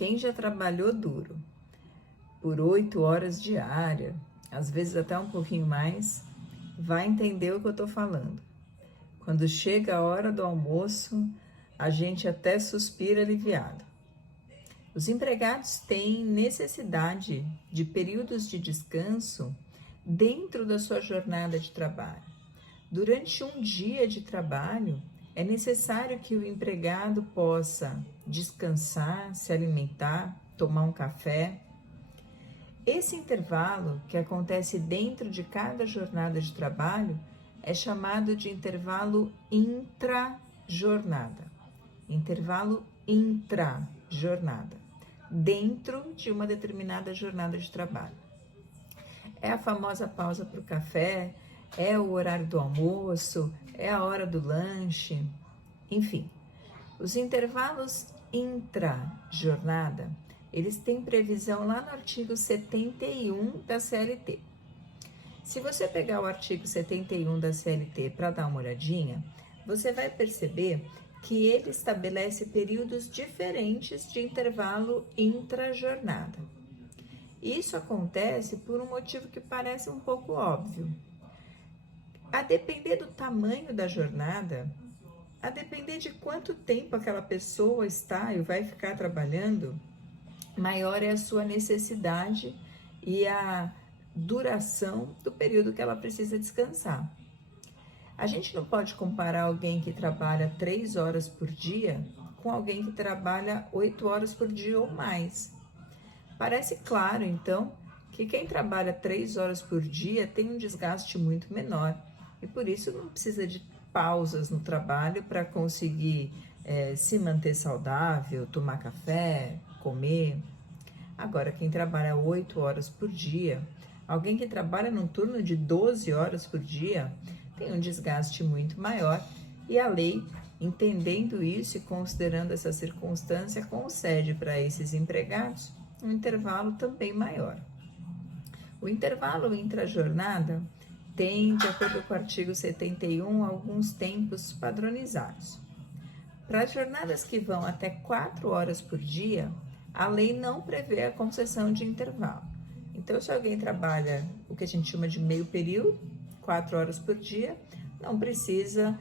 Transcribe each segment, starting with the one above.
Quem já trabalhou duro por 8 horas diárias, às vezes até um pouquinho mais, vai entender o que eu tô falando. Quando chega a hora do almoço, a gente até suspira aliviado. Os empregados têm necessidade de períodos de descanso dentro da sua jornada de trabalho. Durante um dia de trabalho, é necessário que o empregado possa descansar, se alimentar, tomar um café. Esse intervalo, que acontece dentro de cada jornada de trabalho, é chamado de intervalo intra-jornada. Intervalo intra-jornada, dentro de uma determinada jornada de trabalho. É a famosa pausa para o café, é o horário do almoço, é a hora do lanche, enfim. Os intervalos intra-jornada, eles têm previsão lá no artigo 71 da CLT. Se você pegar o artigo 71 da CLT para dar uma olhadinha, você vai perceber que ele estabelece períodos diferentes de intervalo intra-jornada. Isso acontece por um motivo que parece um pouco óbvio. A depender do tamanho da jornada, a depender de quanto tempo aquela pessoa está e vai ficar trabalhando, maior é a sua necessidade e a duração do período que ela precisa descansar. A gente não pode comparar alguém que trabalha 3 horas por dia com alguém que trabalha 8 horas por dia ou mais. Parece claro, então, que quem trabalha 3 horas por dia tem um desgaste muito menor e por isso não precisa de pausas no trabalho para conseguir se manter saudável, tomar café, comer. Agora, quem trabalha 8 horas por dia, alguém que trabalha num turno de 12 horas por dia, tem um desgaste muito maior e a lei, entendendo isso e considerando essa circunstância, concede para esses empregados um intervalo também maior. O intervalo intra-jornada tem, de acordo com o artigo 71, alguns tempos padronizados. Para as jornadas que vão até 4 horas por dia, a lei não prevê a concessão de intervalo. Então, se alguém trabalha o que a gente chama de meio período, 4 horas por dia, não precisa,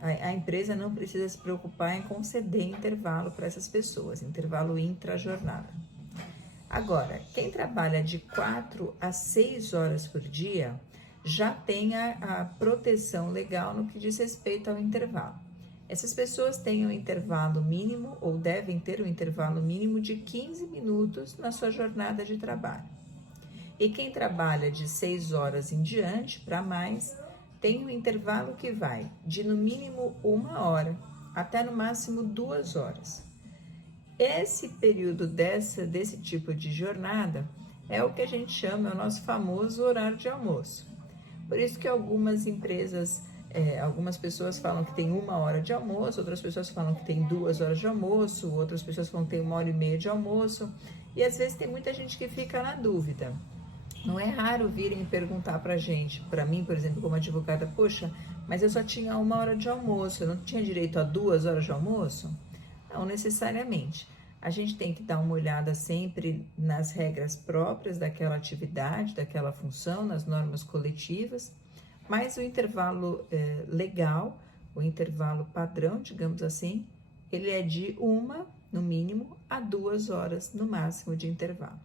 a empresa não precisa se preocupar em conceder intervalo para essas pessoas, intervalo intra-jornada. Agora, quem trabalha de 4 a 6 horas por dia, já tem a proteção legal no que diz respeito ao intervalo. Essas pessoas têm um intervalo mínimo, ou devem ter um intervalo mínimo de 15 minutos na sua jornada de trabalho. E quem trabalha de 6 horas em diante, para mais, tem um intervalo que vai de no mínimo 1 hora até no máximo 2 horas. Esse período desse tipo de jornada é o que a gente chama, é o nosso famoso horário de almoço. Por isso que algumas empresas, algumas pessoas falam que tem 1 hora de almoço, outras pessoas falam que tem 2 horas de almoço, outras pessoas falam que tem 1h30 de almoço, e às vezes tem muita gente que fica na dúvida. Não é raro virem perguntar pra gente, pra mim, por exemplo, como advogada, poxa, mas eu só tinha 1 hora de almoço, eu não tinha direito a 2 horas de almoço? Não necessariamente. A gente tem que dar uma olhada sempre nas regras próprias daquela atividade, daquela função, nas normas coletivas, mas o intervalo legal, o intervalo padrão, digamos assim, ele é de 1, no mínimo, a 2 horas, no máximo, de intervalo.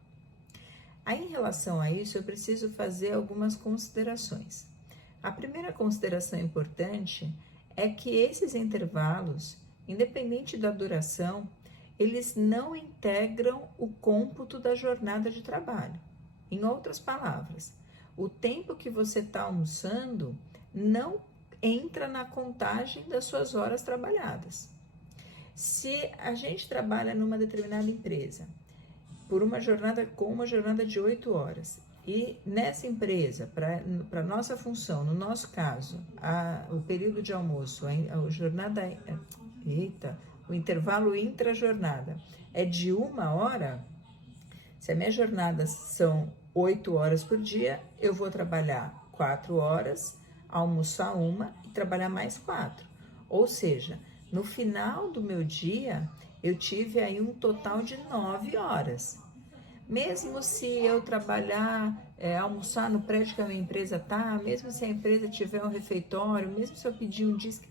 Aí, em relação a isso, eu preciso fazer algumas considerações. A primeira consideração importante é que esses intervalos, independente da duração, eles não integram o cômputo da jornada de trabalho. Em outras palavras, o tempo que você está almoçando não entra na contagem das suas horas trabalhadas. Se a gente trabalha numa determinada empresa por uma jornada de 8 horas e nessa empresa, para nossa função, no nosso caso, o período de almoço, o intervalo intra-jornada é de 1 hora, se a minha jornada são 8 horas por dia, eu vou trabalhar 4 horas, almoçar 1 e trabalhar mais 4. Ou seja, no final do meu dia, eu tive aí um total de 9 horas. Mesmo se eu trabalhar, almoçar no prédio que a minha empresa tá, mesmo se a empresa tiver um refeitório, mesmo se eu pedir um disque,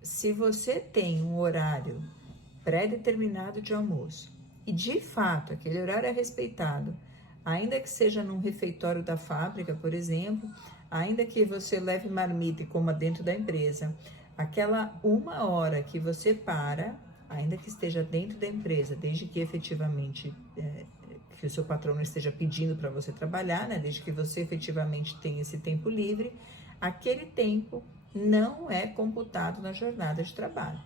se você tem um horário pré-determinado de almoço e de fato aquele horário é respeitado, ainda que seja num refeitório da fábrica, por exemplo, ainda que você leve marmita e coma dentro da empresa, aquela 1 hora que você para, ainda que esteja dentro da empresa, desde que efetivamente que o seu patrão não esteja pedindo para você trabalhar, né? Desde que você efetivamente tenha esse tempo livre, aquele tempo não é computado na jornada de trabalho.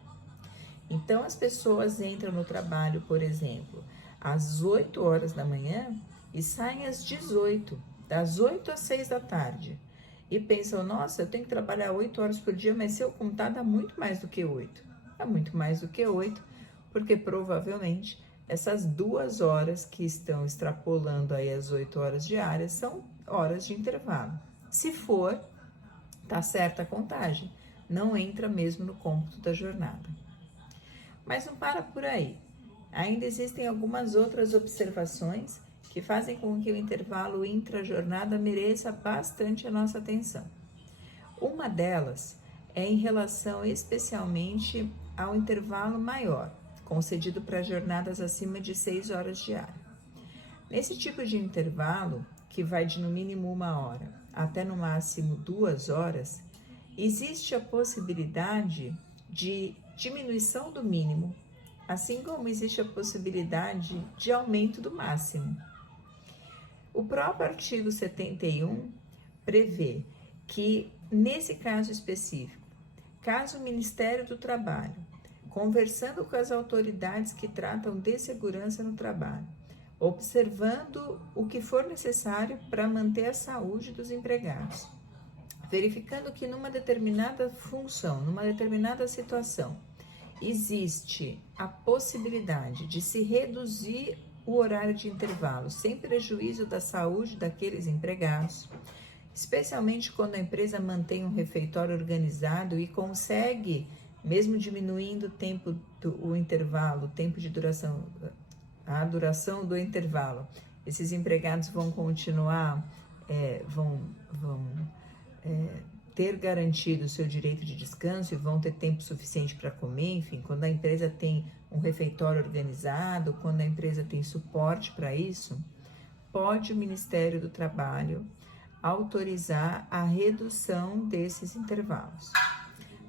Então, as pessoas entram no trabalho, por exemplo, às 8 horas da manhã e saem às 18, das 8 às 6 da tarde. E pensam, nossa, eu tenho que trabalhar 8 horas por dia, mas se eu contar, dá muito mais do que 8. Dá muito mais do que 8, porque provavelmente essas 2 horas que estão extrapolando aí as 8 horas diárias são horas de intervalo. Se for, tá certa a contagem, não entra mesmo no cômputo da jornada. Mas não para por aí. Ainda existem algumas outras observações que fazem com que o intervalo intra-jornada mereça bastante a nossa atenção. Uma delas é em relação especialmente ao intervalo maior, concedido para jornadas acima de 6 horas diárias. Nesse tipo de intervalo, que vai de no mínimo 1 hora até no máximo 2 horas, existe a possibilidade de diminuição do mínimo, assim como existe a possibilidade de aumento do máximo. O próprio artigo 71 prevê que, nesse caso específico, caso o Ministério do Trabalho, conversando com as autoridades que tratam de segurança no trabalho, observando o que for necessário para manter a saúde dos empregados, verificando que numa determinada função, numa determinada situação, existe a possibilidade de se reduzir o horário de intervalo sem prejuízo da saúde daqueles empregados, especialmente quando a empresa mantém um refeitório organizado e consegue, mesmo diminuindo o tempo o intervalo, o tempo de duração, a duração do intervalo, esses empregados vão continuar, ter garantido o seu direito de descanso e vão ter tempo suficiente para comer, enfim, quando a empresa tem um refeitório organizado, quando a empresa tem suporte para isso, pode o Ministério do Trabalho autorizar a redução desses intervalos.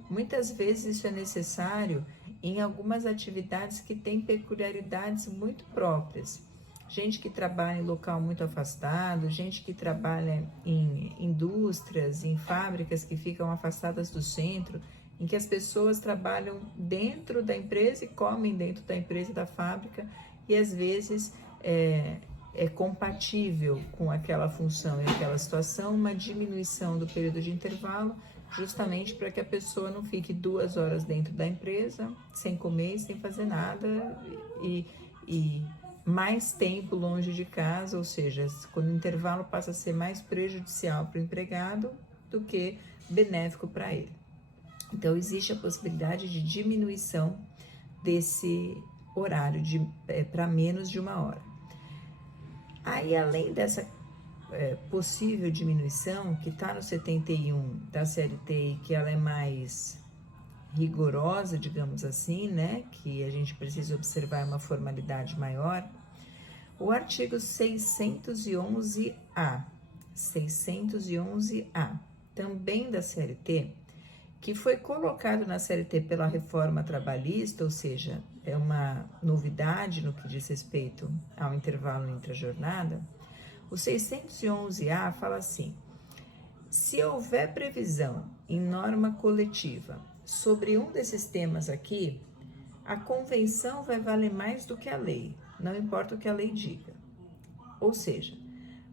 Muitas vezes isso é necessário em algumas atividades que têm peculiaridades muito próprias. Gente que trabalha em local muito afastado, gente que trabalha em indústrias, em fábricas que ficam afastadas do centro, em que as pessoas trabalham dentro da empresa e comem dentro da empresa e da fábrica, e às vezes é compatível com aquela função e aquela situação uma diminuição do período de intervalo, justamente para que a pessoa não fique 2 horas dentro da empresa, sem comer, sem fazer nada, e mais tempo longe de casa, ou seja, quando o intervalo passa a ser mais prejudicial para o empregado do que benéfico para ele. Então, existe a possibilidade de diminuição desse horário para menos de 1 hora. Aí, além dessa possível diminuição, que está no 71 da CLT e que ela é mais rigorosa, digamos assim, né, que a gente precisa observar uma formalidade maior, o artigo 611A, também da CLT, que foi colocado na CLT pela reforma trabalhista, ou seja, é uma novidade no que diz respeito ao intervalo intra-jornada. O 611A fala assim: se houver previsão em norma coletiva sobre um desses temas aqui, a convenção vai valer mais do que a lei, não importa o que a lei diga. Ou seja,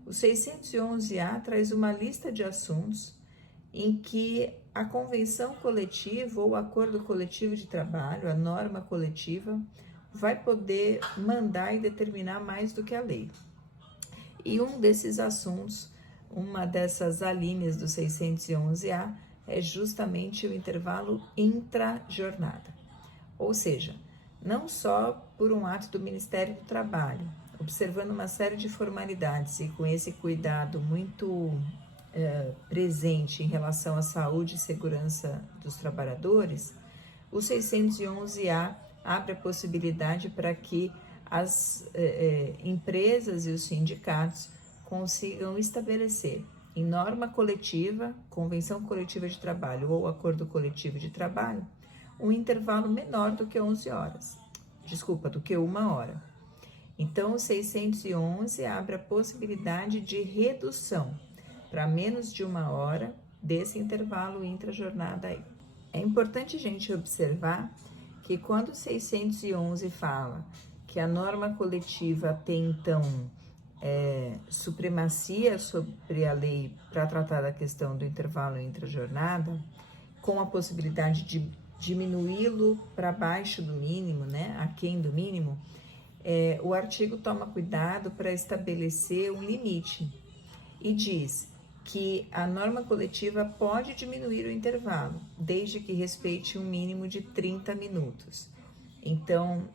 o 611A traz uma lista de assuntos em que a convenção coletiva ou o acordo coletivo de trabalho, a norma coletiva, vai poder mandar e determinar mais do que a lei. E um desses assuntos, uma dessas alíneas do 611A, é justamente o intervalo intra-jornada. Ou seja, não só por um ato do Ministério do Trabalho, observando uma série de formalidades e com esse cuidado muito presente em relação à saúde e segurança dos trabalhadores, o 611A abre a possibilidade para que as empresas e os sindicatos consigam estabelecer em norma coletiva, convenção coletiva de trabalho ou acordo coletivo de trabalho, um intervalo menor do que 11 horas, do que 1 hora. Então, o 611 abre a possibilidade de redução para menos de 1 hora desse intervalo intra-jornada aí. É importante a gente observar que quando o 611 fala que a norma coletiva tem, então, supremacia sobre a lei para tratar da questão do intervalo intra-jornada, com a possibilidade de diminuí-lo para baixo do mínimo, né, aquém do mínimo, o artigo toma cuidado para estabelecer um limite e diz que a norma coletiva pode diminuir o intervalo, desde que respeite um mínimo de 30 minutos. Então,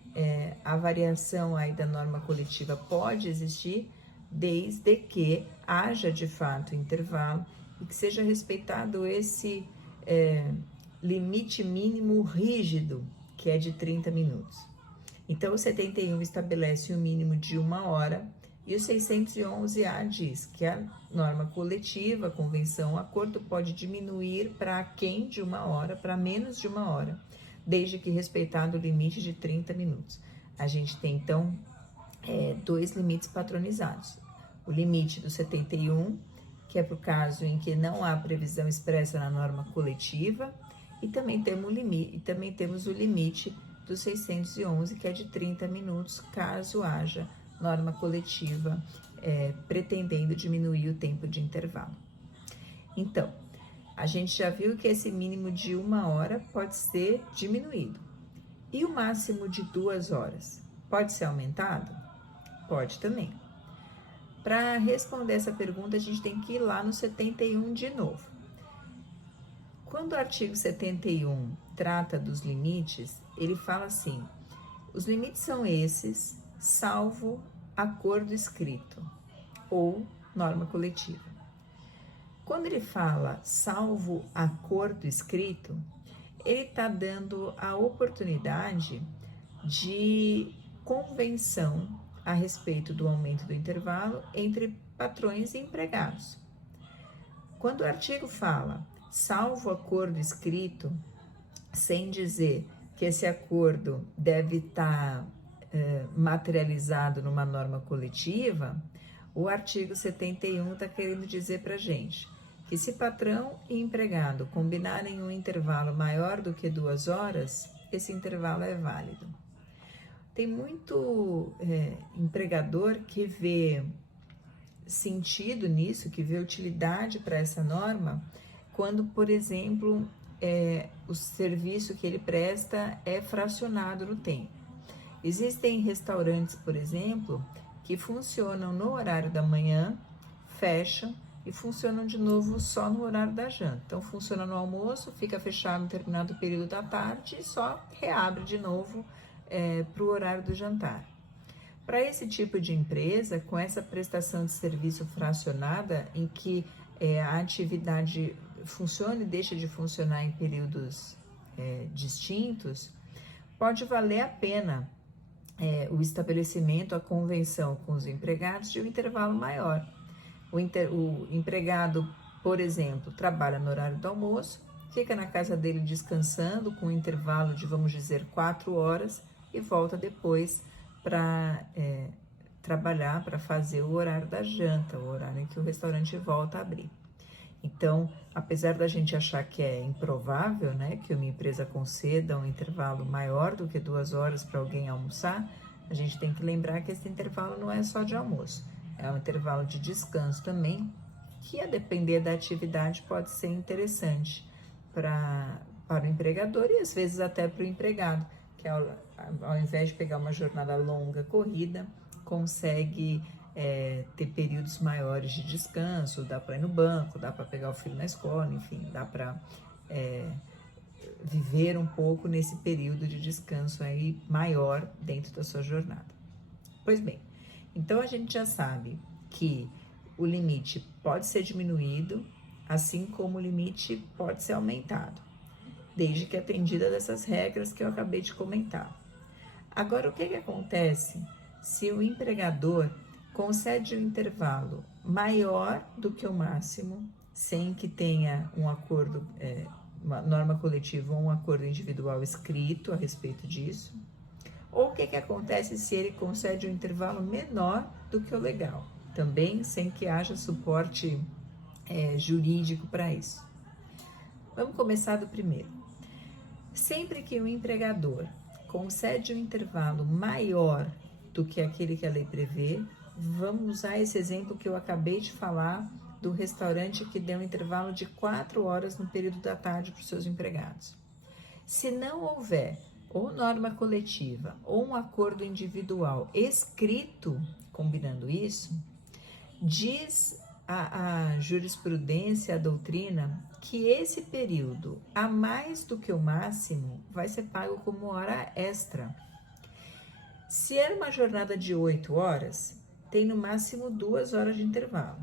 a variação aí da norma coletiva pode existir, desde que haja de fato intervalo e que seja respeitado esse limite mínimo rígido, que é de 30 minutos. Então, o 71 estabelece um mínimo de 1 hora e o 611A diz que a norma coletiva, a convenção, o acordo pode diminuir para aquém de 1 hora, para menos de 1 hora, desde que respeitado o limite de 30 minutos. A gente tem, então, dois limites padronizados. O limite do 71, que é para o caso em que não há previsão expressa na norma coletiva, e também temos o limite do 611, que é de 30 minutos, caso haja norma coletiva pretendendo diminuir o tempo de intervalo. Então, a gente já viu que esse mínimo de 1 hora pode ser diminuído. E o máximo de 2 horas pode ser aumentado? Pode também. Para responder essa pergunta, a gente tem que ir lá no 71 de novo. Quando o artigo 71 trata dos limites, ele fala assim: os limites são esses, salvo acordo escrito ou norma coletiva. Quando ele fala salvo acordo escrito, ele está dando a oportunidade de convenção a respeito do aumento do intervalo entre patrões e empregados. Quando o artigo fala salvo acordo escrito, sem dizer que esse acordo deve estar materializado numa norma coletiva, o artigo 71 está querendo dizer para a gente que se patrão e empregado combinarem um intervalo maior do que 2 horas, esse intervalo é válido. Tem muito empregador que vê sentido nisso, que vê utilidade para essa norma, quando, por exemplo, o serviço que ele presta é fracionado no tempo. Existem restaurantes, por exemplo, que funcionam no horário da manhã, fecham e funcionam de novo só no horário da janta. Então, funciona no almoço, fica fechado em determinado período da tarde e só reabre de novo para o horário do jantar. Para esse tipo de empresa, com essa prestação de serviço fracionada, em que a atividade funciona e deixa de funcionar em períodos distintos, pode valer a pena o estabelecimento, a convenção com os empregados de um intervalo maior. O empregado, por exemplo, trabalha no horário do almoço, fica na casa dele descansando com um intervalo de, vamos dizer, 4 horas e volta depois para trabalhar, para fazer o horário da janta, o horário em que o restaurante volta a abrir. Então, apesar da gente achar que é improvável, né, que uma empresa conceda um intervalo maior do que 2 horas para alguém almoçar, a gente tem que lembrar que esse intervalo não é só de almoço, é um intervalo de descanso também, que a depender da atividade pode ser interessante para o empregador e às vezes até para o empregado, que ao invés de pegar uma jornada longa, corrida, consegue ter períodos maiores de descanso, dá para ir no banco, dá para pegar o filho na escola, enfim, dá para viver um pouco nesse período de descanso aí maior dentro da sua jornada. Pois bem, então a gente já sabe que o limite pode ser diminuído, assim como o limite pode ser aumentado, desde que atendida dessas regras que eu acabei de comentar. Agora, o que acontece se o empregador concede um intervalo maior do que o máximo, sem que tenha um acordo, uma norma coletiva ou um acordo individual escrito a respeito disso? Ou o que acontece se ele concede um intervalo menor do que o legal, também sem que haja suporte jurídico para isso? Vamos começar do primeiro. Sempre que o empregador concede um intervalo maior do que aquele que a lei prevê, vamos usar esse exemplo que eu acabei de falar do restaurante que deu um intervalo de 4 horas no período da tarde para os seus empregados. Se não houver ou norma coletiva ou um acordo individual escrito combinando isso, diz a jurisprudência, a doutrina, que esse período, a mais do que o máximo, vai ser pago como hora extra. Se era uma jornada de 8 horas, tem no máximo 2 horas de intervalo.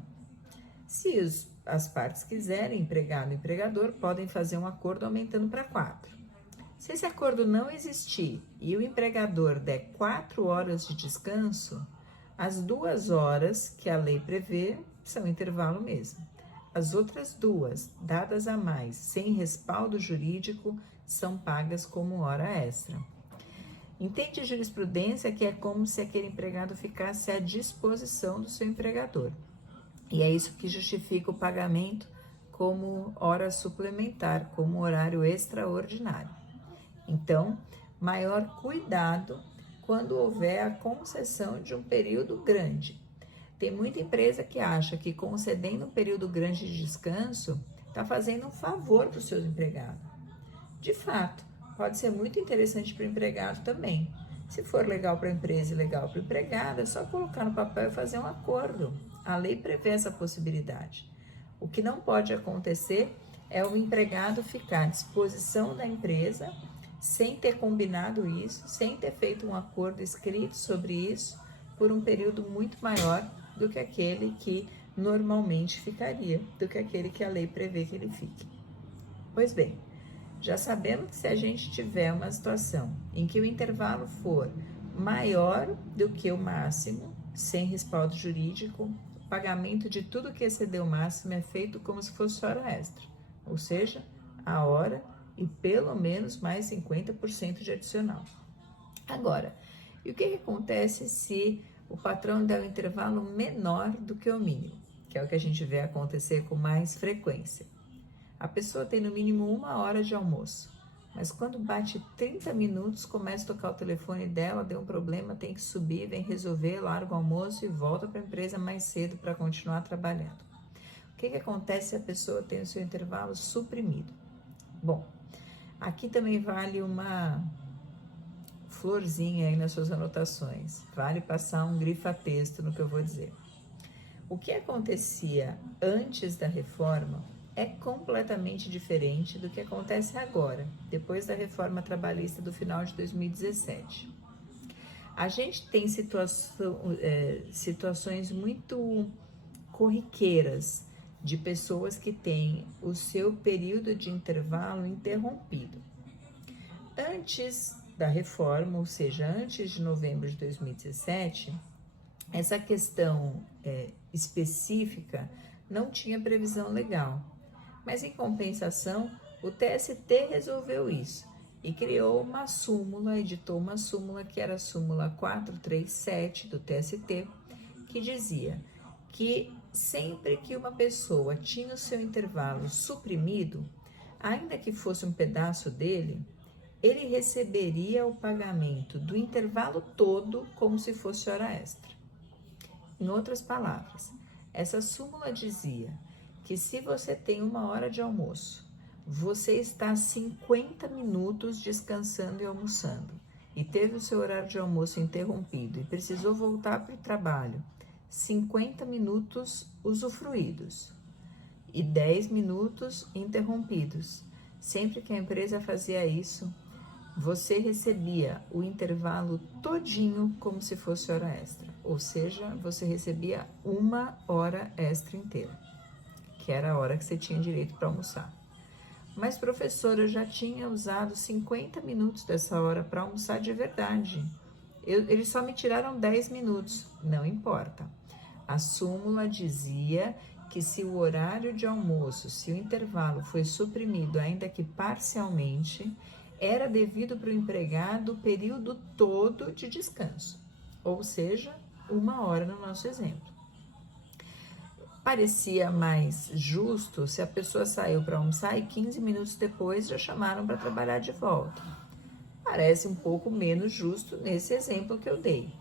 Se as partes quiserem, empregado e empregador, podem fazer um acordo aumentando para 4. Se esse acordo não existir e o empregador der 4 horas de descanso, as 2 horas que a lei prevê são intervalo mesmo. As outras 2, dadas a mais, sem respaldo jurídico, são pagas como hora extra. Entende a jurisprudência que é como se aquele empregado ficasse à disposição do seu empregador. E é isso que justifica o pagamento como hora suplementar, como horário extraordinário. Então, maior cuidado quando houver a concessão de um período grande. Tem muita empresa que acha que concedendo um período grande de descanso está fazendo um favor para os seus empregados. De fato, pode ser muito interessante para o empregado também. Se for legal para a empresa e legal para o empregado, é só colocar no papel e fazer um acordo. A lei prevê essa possibilidade. O que não pode acontecer é o empregado ficar à disposição da empresa sem ter combinado isso, sem ter feito um acordo escrito sobre isso por um período muito maior do que aquele que normalmente ficaria, do que aquele que a lei prevê que ele fique. Pois bem, já sabemos que se a gente tiver uma situação em que o intervalo for maior do que o máximo, sem respaldo jurídico, o pagamento de tudo que exceder o máximo é feito como se fosse hora extra, ou seja, a hora e pelo menos mais 50% de adicional. Agora, e o que acontece se o patrão der um intervalo menor do que o mínimo, que é o que a gente vê acontecer com mais frequência? A pessoa tem no mínimo 1 hora de almoço, mas quando bate 30 minutos, começa a tocar o telefone dela, deu um problema, tem que subir, vem resolver, larga o almoço e volta para a empresa mais cedo para continuar trabalhando. O que acontece se a pessoa tem o seu intervalo suprimido? Bom, aqui também vale uma florzinha aí nas suas anotações. Vale passar um grifa-texto no que eu vou dizer. O que acontecia antes da reforma é completamente diferente do que acontece agora, depois da reforma trabalhista do final de 2017. A gente tem situações muito corriqueiras de pessoas que têm o seu período de intervalo interrompido. Antes da reforma, ou seja, antes de novembro de 2017, essa questão específica não tinha previsão legal. Mas, em compensação, o TST resolveu isso e criou uma súmula, editou uma súmula que era a súmula 437 do TST, que dizia que sempre que uma pessoa tinha o seu intervalo suprimido, ainda que fosse um pedaço dele, ele receberia o pagamento do intervalo todo como se fosse hora extra. Em outras palavras, essa súmula dizia que se você tem 1 hora de almoço, você está 50 minutos descansando e almoçando, e teve o seu horário de almoço interrompido e precisou voltar para o trabalho, 50 minutos usufruídos e 10 minutos interrompidos. Sempre que a empresa fazia isso, você recebia o intervalo todinho como se fosse hora extra, ou seja, você recebia 1 hora extra inteira, que era a hora que você tinha direito para almoçar. Mas, professora, eu já tinha usado 50 minutos dessa hora para almoçar de verdade. Eles só me tiraram 10 minutos, não importa. A súmula dizia que se o horário de almoço, se o intervalo foi suprimido, ainda que parcialmente, era devido para o empregado o período todo de descanso, ou seja, 1 hora no nosso exemplo. Parecia mais justo se a pessoa saiu para almoçar e 15 minutos depois já chamaram para trabalhar de volta. Parece um pouco menos justo nesse exemplo que eu dei,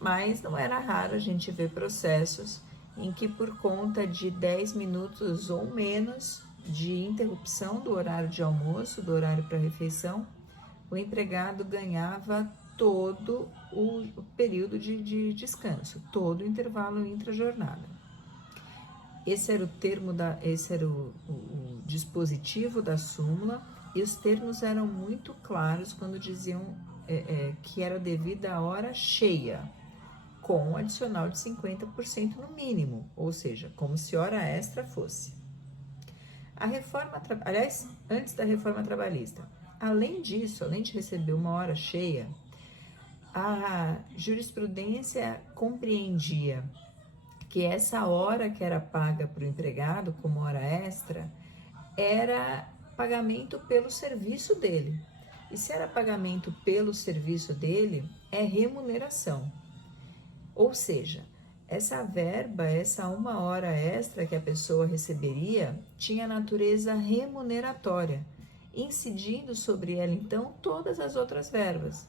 mas não era raro a gente ver processos em que por conta de 10 minutos ou menos de interrupção do horário de almoço, do horário para refeição, o empregado ganhava todo o período de descanso, todo o intervalo intra-jornada. Esse era o dispositivo da súmula, e os termos eram muito claros quando diziam que era devido à hora cheia, com um adicional de 50% no mínimo, ou seja, como se hora extra fosse. Antes da reforma trabalhista, além disso, além de receber 1 hora cheia, a jurisprudência compreendia que essa hora que era paga para o empregado como hora extra era pagamento pelo serviço dele. E se era pagamento pelo serviço dele, é remuneração. Ou seja, essa verba, essa 1 hora extra que a pessoa receberia, tinha natureza remuneratória, incidindo sobre ela, então, todas as outras verbas.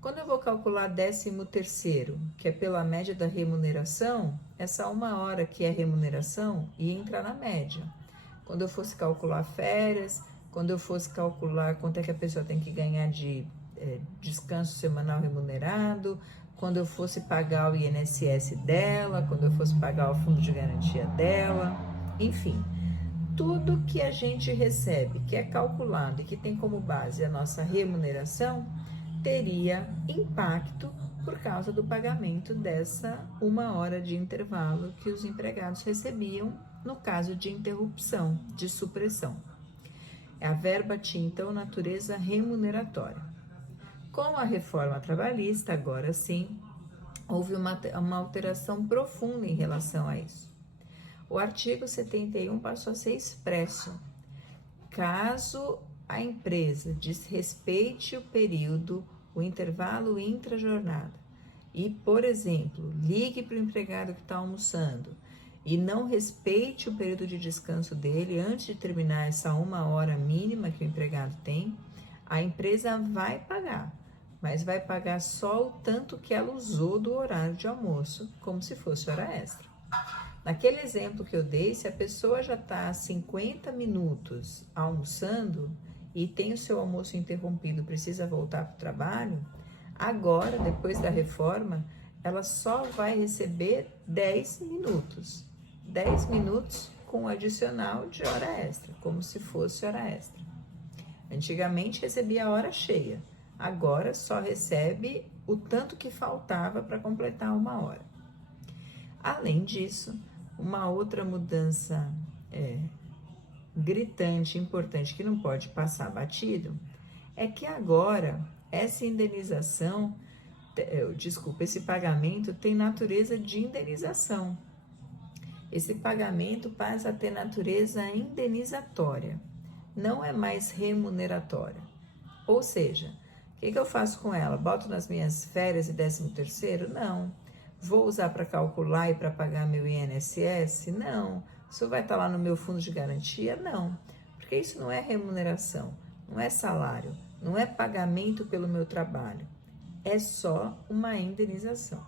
Quando eu vou calcular 13º, que é pela média da remuneração, essa 1 hora que é remuneração ia entrar na média. Quando eu fosse calcular férias, quando eu fosse calcular quanto é que a pessoa tem que ganhar de descanso semanal remunerado, quando eu fosse pagar o INSS dela, quando eu fosse pagar o fundo de garantia dela, enfim, tudo que a gente recebe, que é calculado e que tem como base a nossa remuneração, teria impacto por causa do pagamento dessa 1 hora de intervalo que os empregados recebiam no caso de interrupção, de supressão. A verba tinha, então, natureza remuneratória. Com a reforma trabalhista, agora sim, houve uma alteração profunda em relação a isso. O artigo 71 passou a ser expresso. Caso a empresa desrespeite o período, o intervalo intra-jornada, e, por exemplo, ligue para o empregado que está almoçando e não respeite o período de descanso dele antes de terminar essa 1 hora mínima que o empregado tem, a empresa vai pagar, mas vai pagar só o tanto que ela usou do horário de almoço, como se fosse hora extra. Naquele exemplo que eu dei, se a pessoa já está 50 minutos almoçando e tem o seu almoço interrompido, precisa voltar para o trabalho, agora, depois da reforma, ela só vai receber 10 minutos. 10 minutos com adicional de hora extra, como se fosse hora extra. Antigamente recebia a hora cheia, agora só recebe o tanto que faltava para completar 1 hora. Além disso, uma outra mudança gritante, importante, que não pode passar batido, é que agora essa indenização, esse pagamento tem natureza de indenização. Esse pagamento passa a ter natureza indenizatória, não é mais remuneratória. Ou seja, o que eu faço com ela? Boto nas minhas férias e 13º? Não. Vou usar para calcular e para pagar meu INSS? Não. Isso vai estar lá no meu fundo de garantia? Não. Porque isso não é remuneração, não é salário, não é pagamento pelo meu trabalho. É só uma indenização.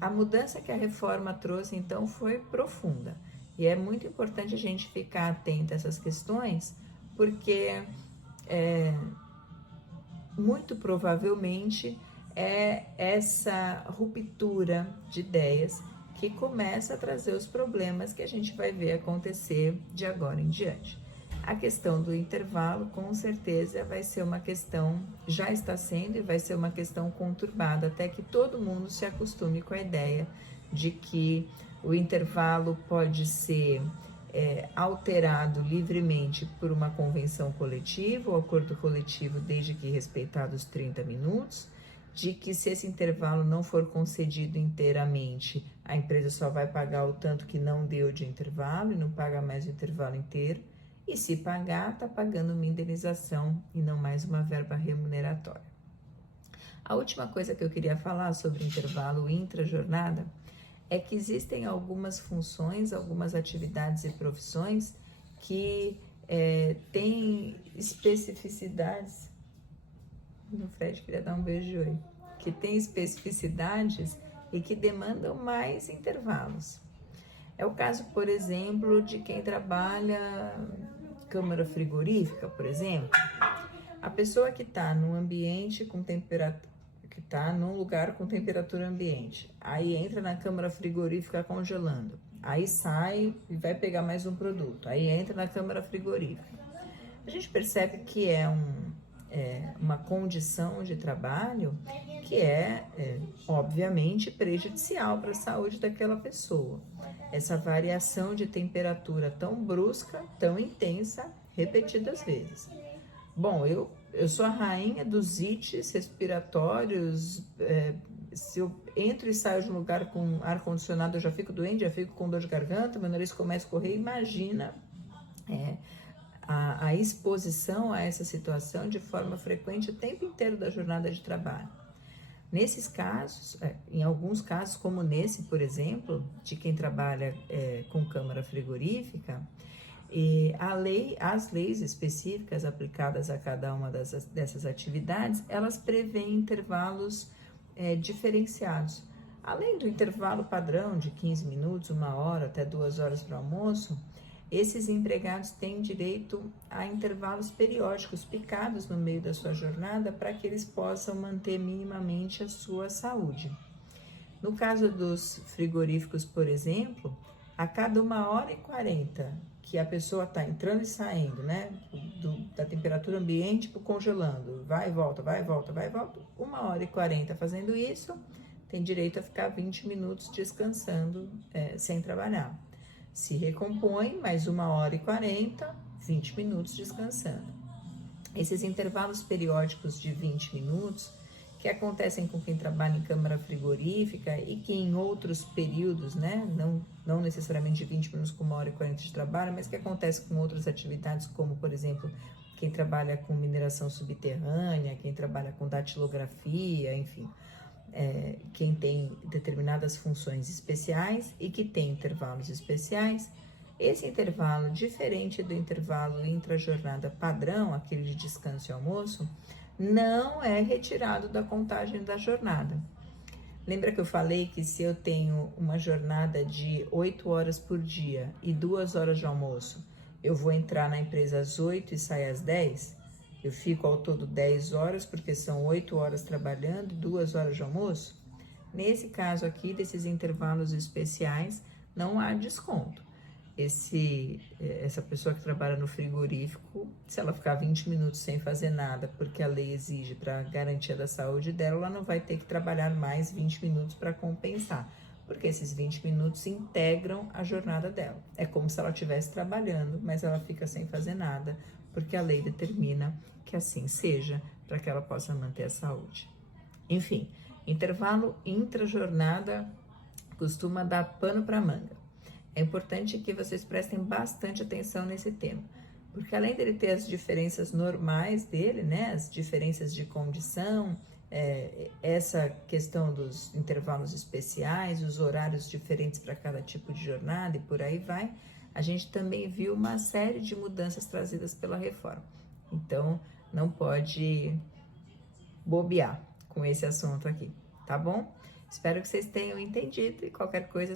A mudança que a reforma trouxe, então, foi profunda. E é muito importante a gente ficar atento a essas questões, porque muito provavelmente é essa ruptura de ideias que começa a trazer os problemas que a gente vai ver acontecer de agora em diante. A questão do intervalo, com certeza, vai ser uma questão, já está sendo e vai ser uma questão conturbada, até que todo mundo se acostume com a ideia de que o intervalo pode ser alterado livremente por uma convenção coletiva ou acordo coletivo, desde que respeitados 30 minutos, de que se esse intervalo não for concedido inteiramente, a empresa só vai pagar o tanto que não deu de intervalo e não paga mais o intervalo inteiro, e se pagar, está pagando uma indenização e não mais uma verba remuneratória. A última coisa que eu queria falar sobre intervalo intra-jornada é que existem algumas funções, algumas atividades e profissões que têm especificidades. O Fred queria dar um beijo aí. Que tem especificidades e que demandam mais intervalos. É o caso, por exemplo, de quem trabalha câmara frigorífica, por exemplo. A pessoa que está num ambiente com temperatura, que está num lugar com temperatura ambiente, aí entra na câmara frigorífica congelando, aí sai e vai pegar mais um produto, aí entra na câmara frigorífica. A gente percebe que é uma condição de trabalho que obviamente prejudicial para a saúde daquela pessoa. Essa variação de temperatura tão brusca, tão intensa, repetidas vezes. Bom, eu sou a rainha dos ites respiratórios. Se eu entro e saio de um lugar com ar-condicionado, eu já fico doente, já fico com dor de garganta, meu nariz começa a correr. Imagina a exposição a essa situação de forma frequente o tempo inteiro da jornada de trabalho. Nesses casos, em alguns casos, como nesse, por exemplo, de quem trabalha com câmara frigorífica, as leis específicas aplicadas a cada uma dessas atividades, elas prevêem intervalos diferenciados. Além do intervalo padrão de 15 minutos, 1 hora, até 2 horas para o almoço, esses empregados têm direito a intervalos periódicos picados no meio da sua jornada para que eles possam manter minimamente a sua saúde. No caso dos frigoríficos, por exemplo, a cada 1h40 que a pessoa está entrando e saindo, né, da temperatura ambiente para o congelando, vai e volta, vai e volta, vai e volta, 1h40 fazendo isso, tem direito a ficar 20 minutos descansando sem trabalhar. Se recompõe, mais 1h40, 20 minutos descansando. Esses intervalos periódicos de 20 minutos, que acontecem com quem trabalha em câmara frigorífica e que em outros períodos, né, não necessariamente de 20 minutos com 1h40 de trabalho, mas que acontece com outras atividades, como, por exemplo, quem trabalha com mineração subterrânea, quem trabalha com datilografia, enfim, quem tem determinadas funções especiais e que tem intervalos especiais. Esse intervalo, diferente do intervalo intra-jornada padrão, aquele de descanso e almoço, não é retirado da contagem da jornada. Lembra que eu falei que se eu tenho uma jornada de 8 horas por dia e 2 horas de almoço, eu vou entrar na empresa às 8 e sair às 10? Eu fico ao todo 10 horas, porque são 8 horas trabalhando e 2 horas de almoço? Nesse caso aqui, desses intervalos especiais, não há desconto. Essa pessoa que trabalha no frigorífico, se ela ficar 20 minutos sem fazer nada, porque a lei exige para garantia da saúde dela, ela não vai ter que trabalhar mais 20 minutos para compensar, porque esses 20 minutos integram a jornada dela. É como se ela estivesse trabalhando, mas ela fica sem fazer nada, porque a lei determina que assim seja, para que ela possa manter a saúde. Enfim, intervalo intra-jornada costuma dar pano para manga. É importante que vocês prestem bastante atenção nesse tema, porque além dele ter as diferenças normais dele, né, as diferenças de condição, essa questão dos intervalos especiais, os horários diferentes para cada tipo de jornada e por aí vai, a gente também viu uma série de mudanças trazidas pela reforma. Então, não pode bobear com esse assunto aqui, tá bom? Espero que vocês tenham entendido e qualquer coisa